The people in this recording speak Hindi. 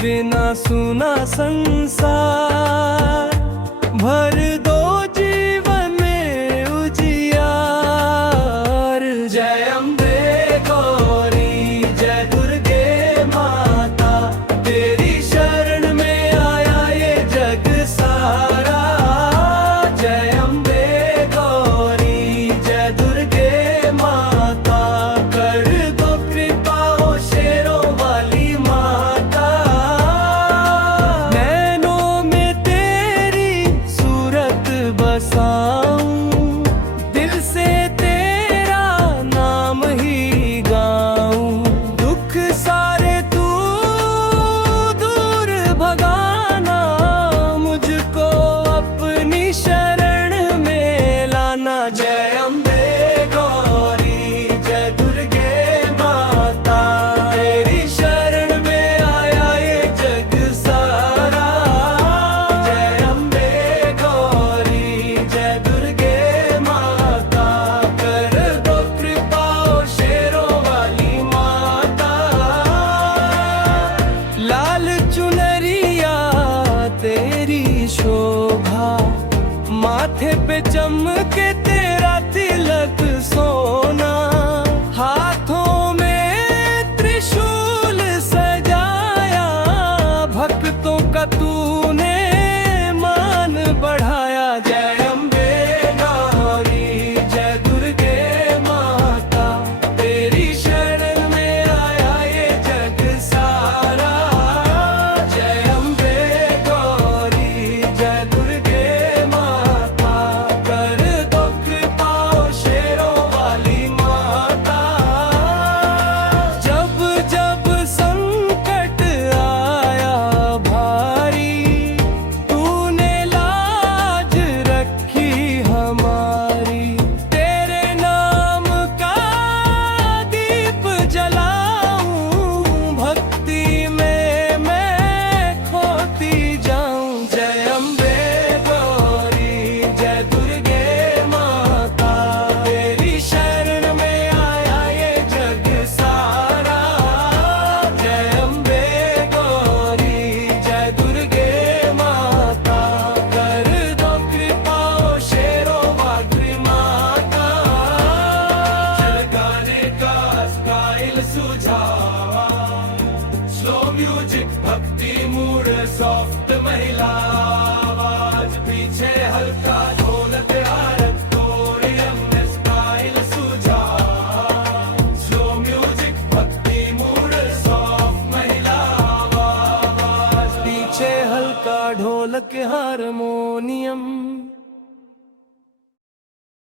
बिना सूना संसार, भर दो जीवन में उजियार। जय अम्बे गौरी जय दुर्गे माता, तेरी शरण में आया ये जग सारा। जय अम्बे गौरी जय दुर्गे माता, कर दो कृपा हो शेरों वाली माता। नैनों में तेरी सूरत बसाऊं, दिल से तेरा नाम ही गाऊं। दुख सारे तू दूर भगाना, मुझको अपनी शरण में लाना। जय अम्बे गौरी जय दुर्गे माता, तेरी शरण में आया ये जग सारा। जय अम्बे गौरी जय दुर्गे माता, कर दो कृपा हो शेरों वाली माता। लाल चुनरिया तेरी शोभा, माथे पे चमके तेरा तिलक सोना। हाथों में त्रिशूल सजाया, भक्तों का तूने मान बढ़ाया। जय अम्बे गौरी जय दुर्गे माता, तेरी शरण में आया ये जग सारा। जय अम्बे गौरी जय दुर्गे माता, कर दो कृपा हो शेरों वाली माता। जब जब संकट आया भारी, तूने लाज रखी हमारी। तेरे नाम का दीप जलाऊं, भक्ति में मैं खोती जाऊं। जय अम्बे गौरी जय दुर्गे माता, तेरी शरण में आया ये जग सारा। जय अम्बे गौरी जय दुर्गे माता, कर दो कृपा हो शेरों वाली माता। गाने का स्टाइल सुझावा, स्लो म्यूजिक भक्ति मूड सॉफ्ट महिला आवाज, पीछे हल्का ढोलक ऑडिटोरियम में स्टाइल सुझाव। स्लो म्यूजिक भक्ति मूड सॉफ्ट महिला आवाज, पीछे हल्का ढोलक हारमोनियम।